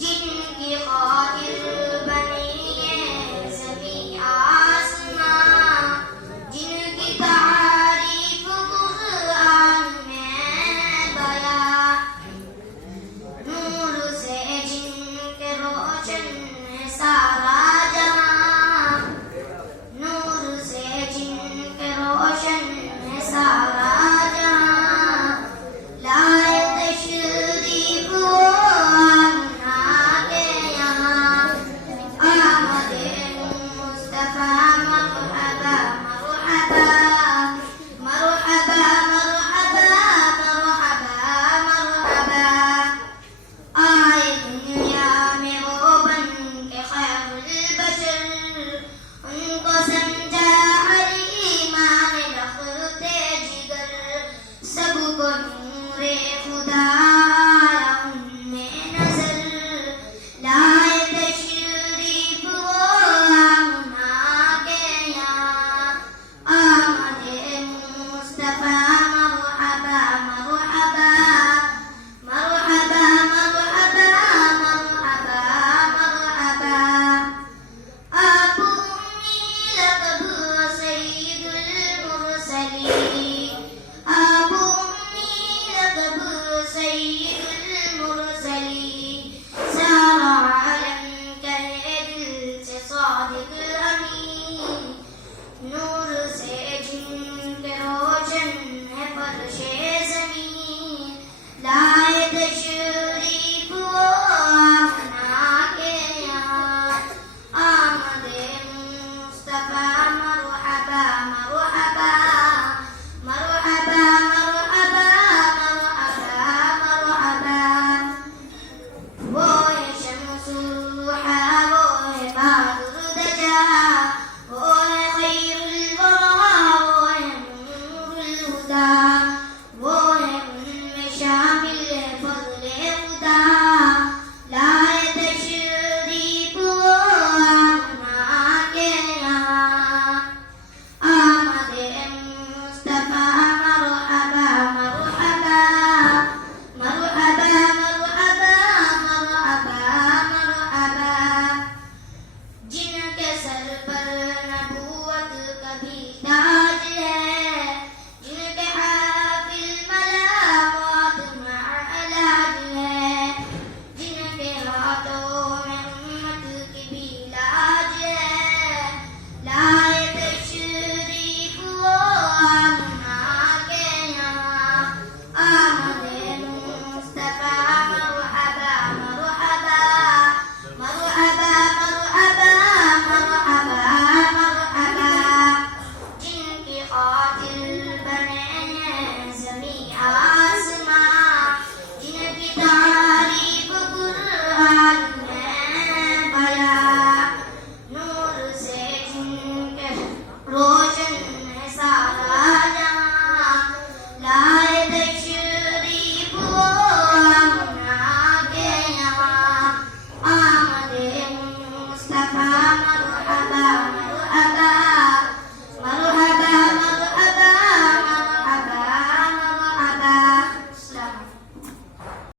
जिनकी खातिर बनी ये ज़मी आसमां, जिनकी तारीफ कुरान में बयां, नूर से जिनके रोशन है सारा जहां, नूर से जिनके रोशन है सारा जहां, लाए तशरीफ वो आमना के यहाँ, आमदे मुस्तफा मरहबा मरहबा मरहबा मरहबा मरहबा मरहबा, आए दुनिया में वो बन के खैरुल बशर, उनको समझा हलीमान रखते जिगर, सबको नूरे खुदा आया उनमें नजर, लाए तशरीफ वो आमना के यहाँ, आमदे मुस्तफा मरहबा मरहबा मरहबा मरहबा मरहबा मरहबा, आप उम्मी लक़ब सय्यदुल मुरसलीन, आप उम्मी लक़ब सय्यदुल मुरसलीन, सारा आलम कहे दिल से सादिक अमीन, नूर से जिनके रोशन है फर्शे ज़मीन, लाए तशरीफ वो आमना के यहाँ, आमदे मुस्तफा मरहबा मरहबा मरहबा मरहबा मरहबा मरहबा, वो है शम्सुल्लुहा, वो है बहादुर-दजा, वो है खैरुल वरा, वो है नूरुल हुदा, वो है उनमें शामिल है फज़्ल-ए खुदा, लाए तशरीफ वो आमना के यहाँ, आमदे मुस्तफा मरहबा मरहबा मरहबा मरहबा मरहबा मरहबा, जिनके सर पर नबूवत का भी ताज है, जिनके हाफिल मलामत में इलाज है, जिनके हाथों